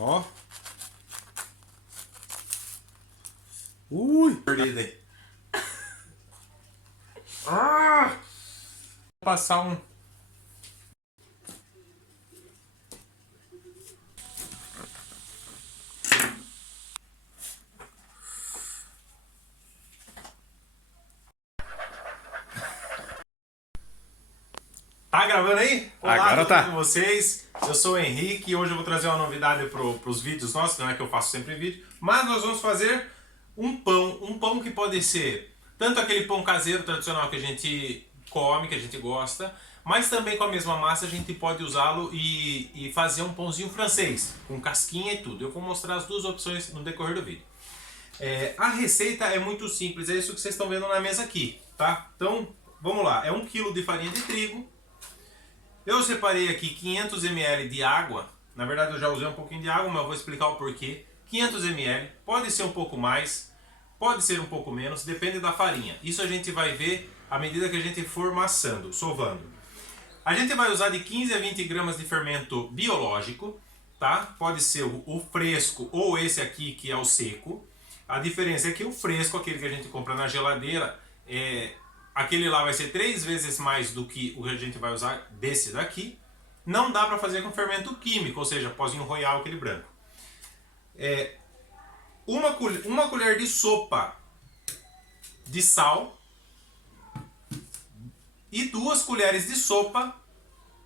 Ó. Ui, perdido aí. Ah! Vou passar um. Tá gravando aí? Olá, Agora tudo tá. bem com vocês? Eu sou o Henrique e hoje eu vou trazer uma novidade para os vídeos nossos, não é que eu faço sempre vídeo, mas nós vamos fazer um pão que pode ser tanto aquele pão caseiro tradicional que a gente come, que a gente gosta, mas também com a mesma massa a gente pode usá-lo e fazer um pãozinho francês, com casquinha e tudo. Eu vou mostrar as duas opções no decorrer do vídeo. A receita é muito simples, é isso que vocês estão vendo na mesa aqui, tá? Então, vamos lá, é 1 kg de farinha de trigo. Eu separei aqui 500 ml de água. Na verdade eu já usei um pouquinho de água, mas eu vou explicar o porquê. 500 ml, pode ser um pouco mais, pode ser um pouco menos, depende da farinha. Isso a gente vai ver à medida que a gente for massando, sovando. A gente vai usar de 15 a 20 gramas de fermento biológico, tá? Pode ser o fresco ou esse aqui que é o seco. A diferença é que o fresco, aquele que a gente compra na geladeira, aquele lá vai ser 3 vezes mais do que o que a gente vai usar desse daqui. Não dá para fazer com fermento químico, ou seja, pozinho royal, aquele branco. Uma colher de sopa de sal e 2 colheres de sopa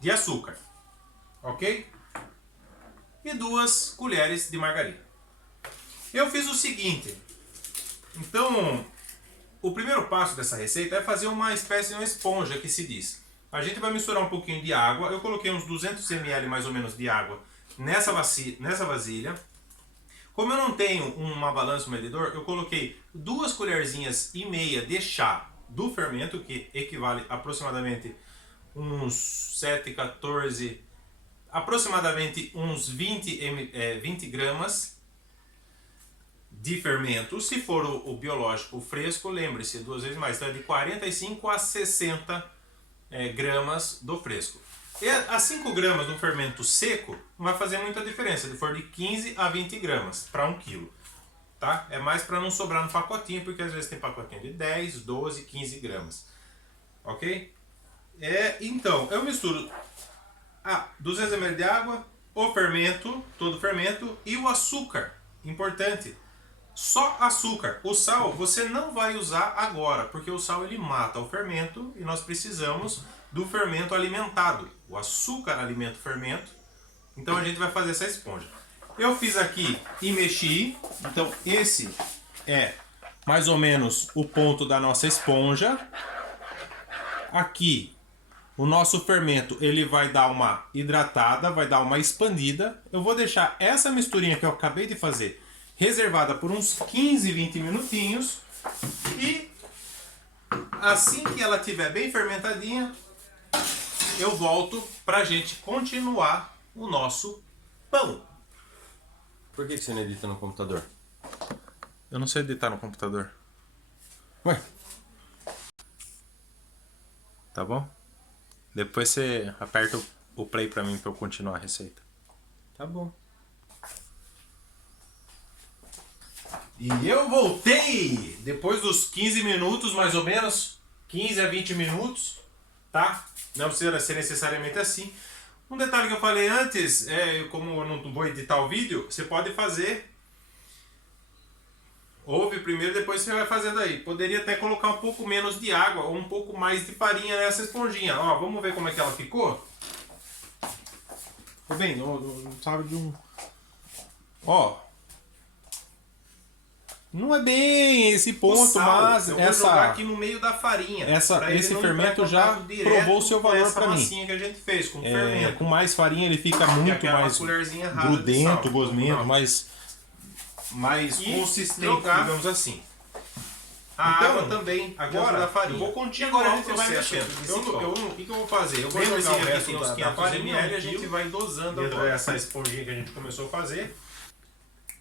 de açúcar, ok? E 2 colheres de margarina. Eu fiz o seguinte, então o primeiro passo dessa receita é fazer uma espécie de uma esponja, que se diz. A gente vai misturar um pouquinho de água. Eu coloquei uns 200 ml mais ou menos de água nessa vasilha. Como eu não tenho uma balança, um medidor, eu coloquei 2 colherzinhas e meia de chá do fermento, que equivale aproximadamente uns 7, 14, aproximadamente uns 20 gramas de fermento. Se for o biológico, o fresco, lembre-se, 2 vezes mais, então é de 45 a 60 gramas do fresco. E as 5 gramas do fermento seco não vai fazer muita diferença, se for de 15 a 20 gramas para 1 kg. Tá? É mais para não sobrar no pacotinho, porque às vezes tem pacotinho de 10, 12, 15 gramas. Ok? Então, eu misturo 200 ml de água, o fermento, todo o fermento e o açúcar. Importante. Só açúcar. O sal você não vai usar agora, porque o sal ele mata o fermento e nós precisamos do fermento alimentado. O açúcar alimenta o fermento, então a gente vai fazer essa esponja. Eu fiz aqui e mexi, então esse é mais ou menos o ponto da nossa esponja. Aqui o nosso fermento ele vai dar uma hidratada, vai dar uma expandida. Eu vou deixar essa misturinha que eu acabei de fazer reservada por uns 15, 20 minutinhos. E assim que ela estiver bem fermentadinha, eu volto pra gente continuar o nosso pão. Por que você não edita no computador? Eu não sei editar no computador. Ué? Tá bom? Depois você aperta o play pra mim pra eu continuar a receita. Tá bom. E eu voltei! Depois dos 15 minutos, mais ou menos. 15 a 20 minutos. Tá? Não precisa ser necessariamente assim. Um detalhe que eu falei antes, como eu não vou editar o vídeo, você pode fazer. Ouve primeiro, depois você vai fazendo aí. Poderia até colocar um pouco menos de água ou um pouco mais de farinha nessa esponjinha. Ó, vamos ver como é que ela ficou? Ficou bem, não sabe de um... Ó. Não é bem esse ponto, mas eu vou jogar aqui no meio da farinha. Esse fermento já provou o seu valor para mim. Que a gente fez com fermento. Com mais farinha ele fica muito mais grudento, gosmento, mais consistente, digamos assim. Água também, agora da farinha. Eu vou continuar agora a gente vai mexendo. O que eu vou fazer? Eu vou jogar o resto uns 500 ml e a gente vai dosando agora. Essa esponjinha que a gente começou a fazer.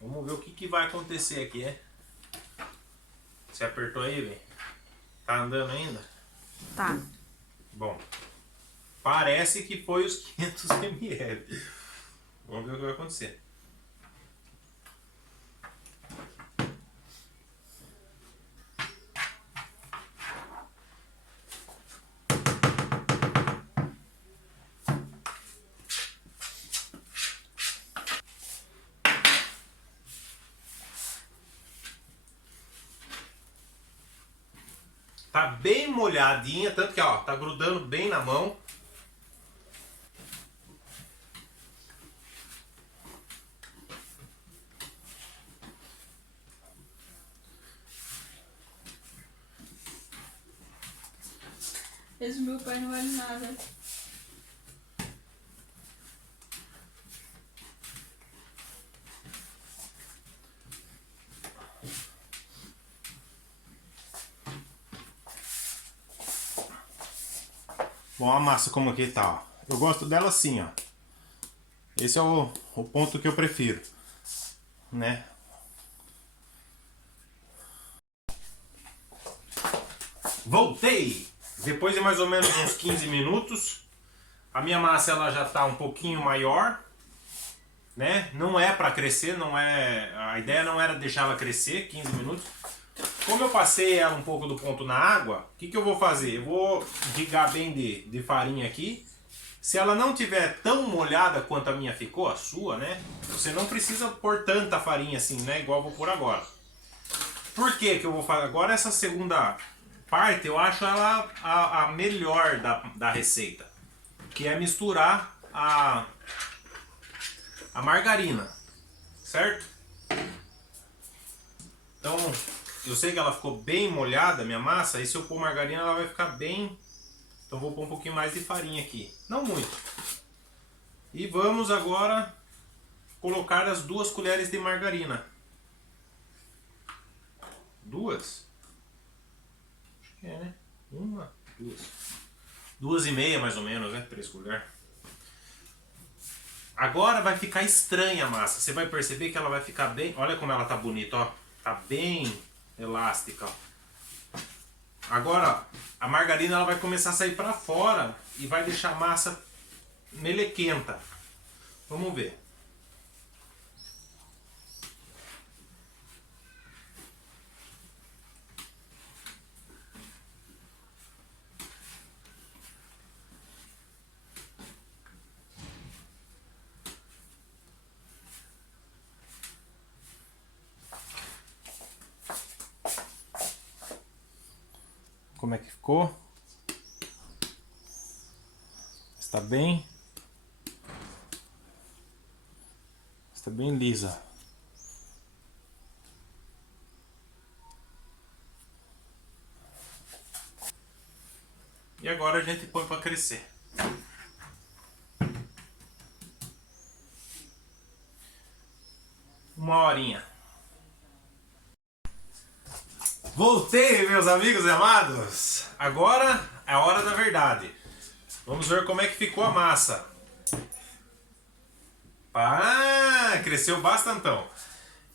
Vamos ver o que vai acontecer aqui, Você apertou aí, velho? Tá andando ainda? Tá. Bom, parece que foi os 500 ml. Vamos ver o que vai acontecer. Tá bem molhadinha, tanto que ó, tá grudando bem na mão. Esse meu pai não vale nada. Bom, a massa como aqui tá, ó. Eu gosto dela assim, ó. Esse é o ponto que eu prefiro, né? Voltei! Depois de mais ou menos uns 15 minutos, a minha massa ela já tá um pouquinho maior, né? Não é para crescer, não é, a ideia não era deixar ela crescer 15 minutos. Como eu passei ela um pouco do ponto na água, o que eu vou fazer? Eu vou irrigar bem de farinha aqui. Se ela não tiver tão molhada quanto a minha ficou, a sua, né? Você não precisa pôr tanta farinha assim, né? Igual eu vou pôr agora. Por que eu vou fazer agora essa segunda parte? Eu acho ela a melhor da receita, que é misturar a margarina, certo? Então, eu sei que ela ficou bem molhada, minha massa, e se eu pôr margarina ela vai ficar bem... Então vou pôr um pouquinho mais de farinha aqui, não muito. E vamos agora colocar as 2 colheres de margarina. 2? Acho que é, né? 1, 2. 2,5 mais ou menos, né? 3 colheres. Agora vai ficar estranha a massa. Você vai perceber que ela vai ficar bem... Olha como ela tá bonita, ó. Tá bem elástica, ó. Agora, a margarina ela vai começar a sair para fora e vai deixar a massa melequenta. Vamos ver. Como é que ficou? Está bem? Está bem lisa. E agora a gente põe para crescer. Uma horinha. Voltei, meus amigos e amados. Agora é a hora da verdade. Vamos ver como é que ficou a massa. Ah, cresceu bastantão.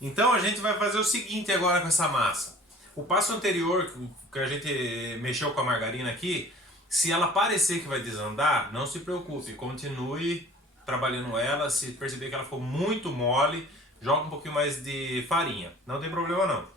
Então a gente vai fazer o seguinte agora com essa massa. O passo anterior que a gente mexeu com a margarina aqui, se ela parecer que vai desandar, não se preocupe, continue trabalhando ela. Se perceber que ela ficou muito mole, joga um pouquinho mais de farinha, não tem problema não.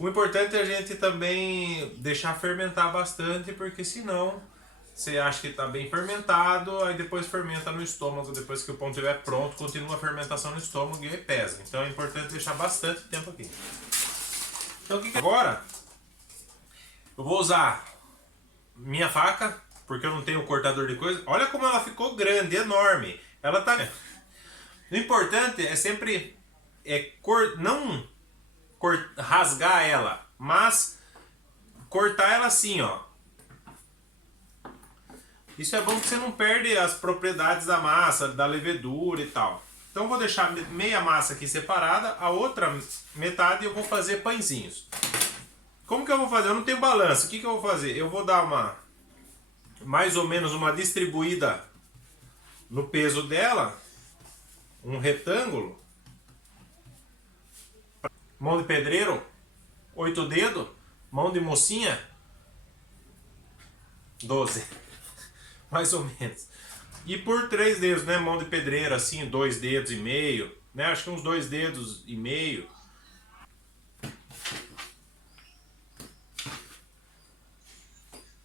O importante é a gente também deixar fermentar bastante, porque senão você acha que está bem fermentado, aí depois fermenta no estômago, depois que o pão estiver pronto, continua a fermentação no estômago e pesa. Então é importante deixar bastante tempo aqui. Então agora eu vou usar minha faca, porque eu não tenho cortador de coisa. Olha como ela ficou grande, enorme. Ela tá... O importante é sempre não rasgar ela, mas cortar ela assim, ó. Isso é bom que você não perde as propriedades da massa, da levedura e tal. Então eu vou deixar meia massa aqui separada, a outra metade eu vou fazer pãezinhos. Como que eu vou fazer? Eu não tenho balanço. O que eu vou fazer? Eu vou dar mais ou menos uma distribuída no peso dela, um retângulo. Mão de pedreiro, 8 dedos. Mão de mocinha, 12. Mais ou menos. E por 3 dedos, né? Mão de pedreiro, assim, 2 dedos e meio. Né? Acho que uns 2 dedos e meio.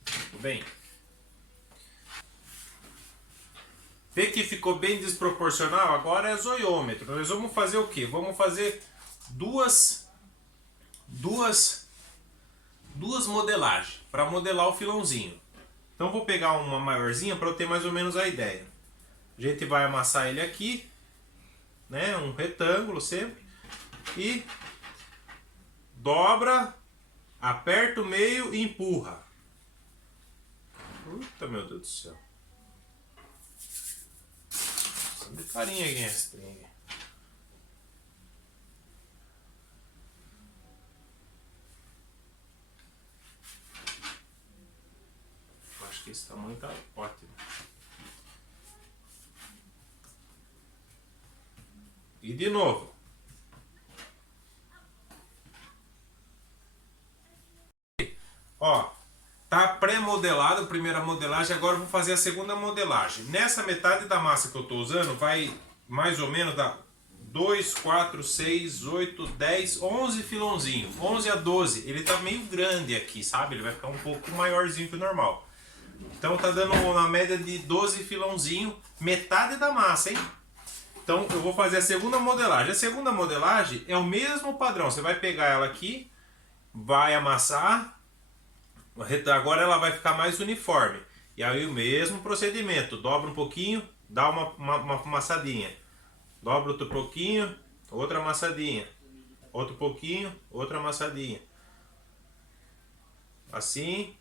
Tudo bem. Vê que ficou bem desproporcional? Agora é zoiômetro. Nós vamos fazer o quê? Vamos fazer duas duas modelagens para modelar o filãozinho. Então vou pegar uma maiorzinha para eu ter mais ou menos a ideia. A gente vai amassar ele aqui, né, um retângulo sempre, e dobra, aperta o meio e empurra. Puta, meu Deus do céu. De carinha aqui esse trem. Acho que esse tamanho tá ótimo. E de novo. Ó, tá pré-modelado a primeira modelagem, agora eu vou fazer a segunda modelagem. Nessa metade da massa que eu tô usando, vai mais ou menos dar 2, 4, 6, 8, 10, 11 filãozinhos. 11 a 12. Ele tá meio grande aqui, sabe? Ele vai ficar um pouco maiorzinho que o normal. Então tá dando na média de 12 filãozinhos, metade da massa, hein? Então eu vou fazer a segunda modelagem. A segunda modelagem é o mesmo padrão. Você vai pegar ela aqui, vai amassar. Agora ela vai ficar mais uniforme. E aí o mesmo procedimento. Dobra um pouquinho, dá uma amassadinha. Dobra outro pouquinho, outra amassadinha. Outro pouquinho, outra amassadinha. Assim.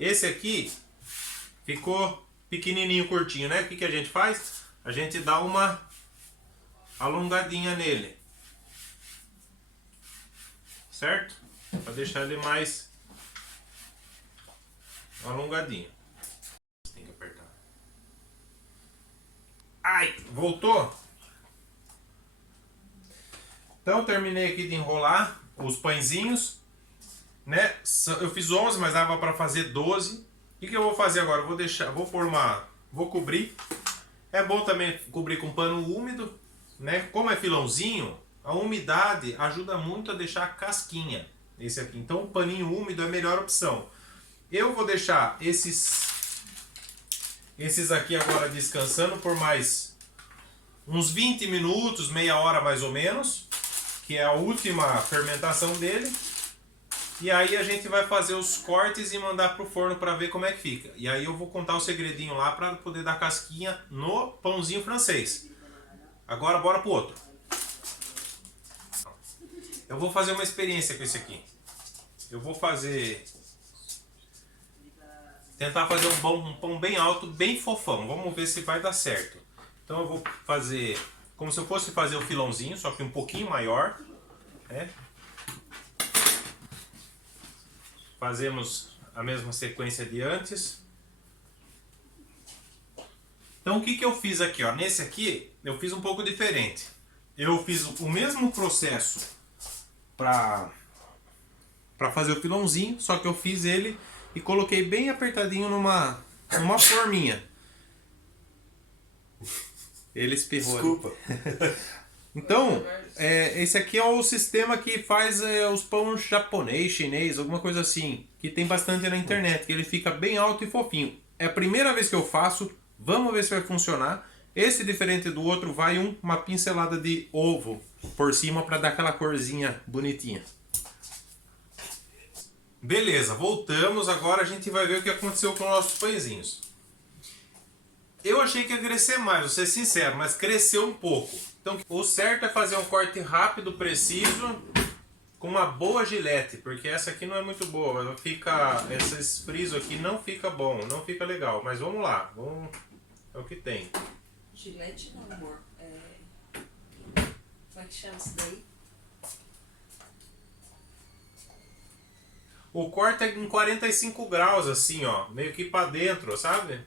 Esse aqui ficou pequenininho, curtinho, né? O que a gente faz? A gente dá uma alongadinha nele. Certo? Para deixar ele mais alongadinho. Tem que apertar. Ai, voltou? Então eu terminei aqui de enrolar os pãezinhos, né? Eu fiz 11, mas dava para fazer 12. O que eu vou fazer agora? Vou cobrir. É bom também cobrir com pano úmido, né? Como é filãozinho, a umidade ajuda muito a deixar a casquinha. Esse aqui. Então o paninho úmido é a melhor opção. Eu vou deixar esses aqui agora descansando por mais uns 20 minutos, meia hora mais ou menos, que é a última fermentação dele. E aí a gente vai fazer os cortes e mandar pro forno para ver como é que fica. E aí eu vou contar o segredinho lá para poder dar casquinha no pãozinho francês. Agora bora pro outro. Eu vou fazer uma experiência com esse aqui. Eu vou tentar fazer um pão bem alto, bem fofão. Vamos ver se vai dar certo. Então eu vou fazer como se eu fosse fazer o filãozinho, só que um pouquinho maior, né? Fazemos a mesma sequência de antes. Então o que eu fiz aqui, ó? Nesse aqui eu fiz um pouco diferente. Eu fiz o mesmo processo para fazer o filãozinho, só que eu fiz ele e coloquei bem apertadinho numa forminha. Ele espirrou. Desculpa. Então, esse aqui é o sistema que faz os pães japonês, chinês, alguma coisa assim, que tem bastante na internet, que ele fica bem alto e fofinho. É a primeira vez que eu faço, vamos ver se vai funcionar. Esse, diferente do outro, vai uma pincelada de ovo por cima para dar aquela corzinha bonitinha. Beleza, voltamos. Agora a gente vai ver o que aconteceu com os nossos pãezinhos. Eu achei que ia crescer mais, vou ser sincero, mas cresceu um pouco. Então o certo é fazer um corte rápido, preciso, com uma boa gilete, porque essa aqui não é muito boa. Esses frisos aqui não fica bom, não fica legal. Mas vamos lá, é o que tem. Gilete não, amor. Como é que chama isso daí? O corte é em 45 graus, assim, ó, meio que pra dentro, sabe?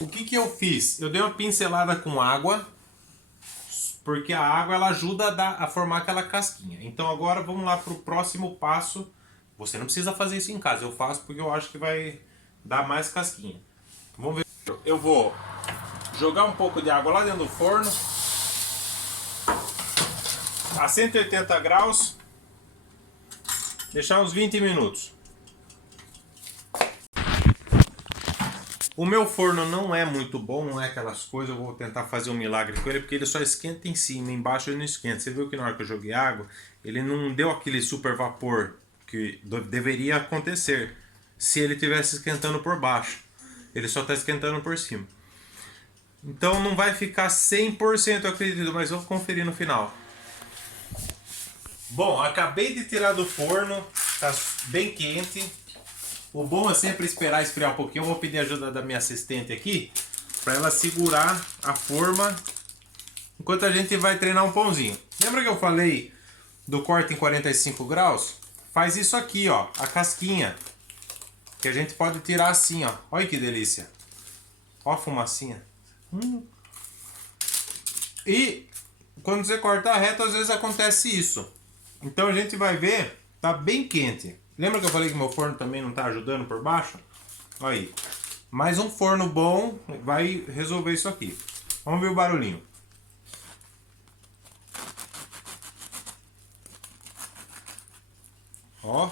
O que eu fiz? Eu dei uma pincelada com água, porque a água ela ajuda a formar aquela casquinha. Então agora vamos lá pro próximo passo. Você não precisa fazer isso em casa, eu faço porque eu acho que vai dar mais casquinha. Vamos ver. Eu vou jogar um pouco de água lá dentro do forno, a 180 graus, deixar uns 20 minutos. O meu forno não é muito bom, não é aquelas coisas, eu vou tentar fazer um milagre com ele, porque ele só esquenta em cima, embaixo ele não esquenta. Você viu que na hora que eu joguei água, ele não deu aquele super vapor que deveria acontecer se ele estivesse esquentando por baixo. Ele só está esquentando por cima. Então não vai ficar 100%, eu acredito, mas eu vou conferir no final. Bom, acabei de tirar do forno, tá bem quente. O bom é sempre esperar esfriar um pouquinho. Eu vou pedir ajuda da minha assistente aqui, para ela segurar a forma enquanto a gente vai treinar um pãozinho. Lembra que eu falei do corte em 45 graus? Faz isso aqui, ó, a casquinha, que a gente pode tirar assim, ó. Olha que delícia. Ó a fumacinha. E quando você cortar reto, às vezes acontece isso. Então a gente vai ver, tá bem quente. Lembra que eu falei que meu forno também não tá ajudando por baixo? Olha aí. Mais um forno bom vai resolver isso aqui. Vamos ver o barulhinho. Ó.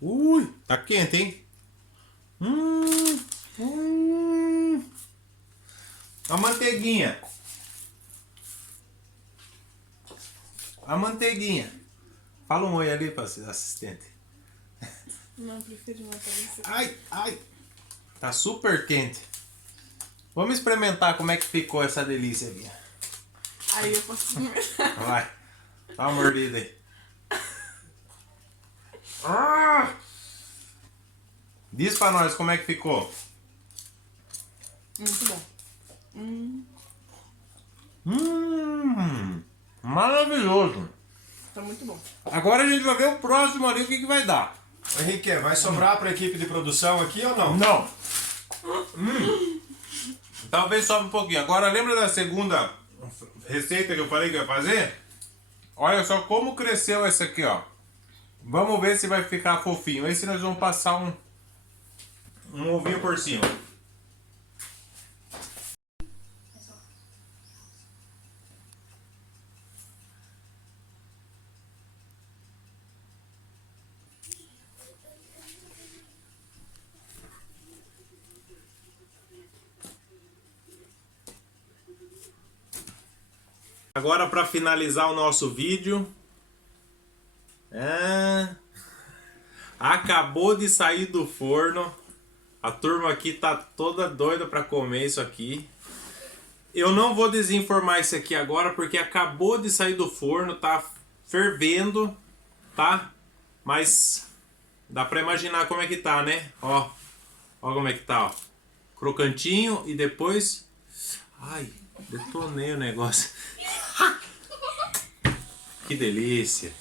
Ui, tá quente, hein? A manteiguinha. A manteiguinha. Fala um oi ali para assistente. Não, prefiro uma cabeça. Ai, ai. Tá super quente. Vamos experimentar como é que ficou essa delícia aqui. Aí eu posso comer. Vai. Dá uma mordida aí. Ah! Diz pra nós como é que ficou. Muito bom. Maravilhoso. Tá muito bom. Agora a gente vai ver o próximo ali, o que vai dar. Henrique, vai sobrar para a equipe de produção aqui ou não? Não. Talvez sobe um pouquinho. Agora lembra da segunda receita que eu falei que eu ia fazer? Olha só como cresceu essa aqui, ó. Vamos ver se vai ficar fofinho. Esse nós vamos passar um ovinho por cima. Agora para finalizar o nosso vídeo, acabou de sair do forno. A turma aqui tá toda doida para comer isso aqui. Eu não vou desenformar isso aqui agora porque acabou de sair do forno, tá fervendo, tá? Mas dá para imaginar como é que tá, né? Ó, ó como é que tá, ó. Crocantinho e depois, ai, detonei o negócio. Que delícia.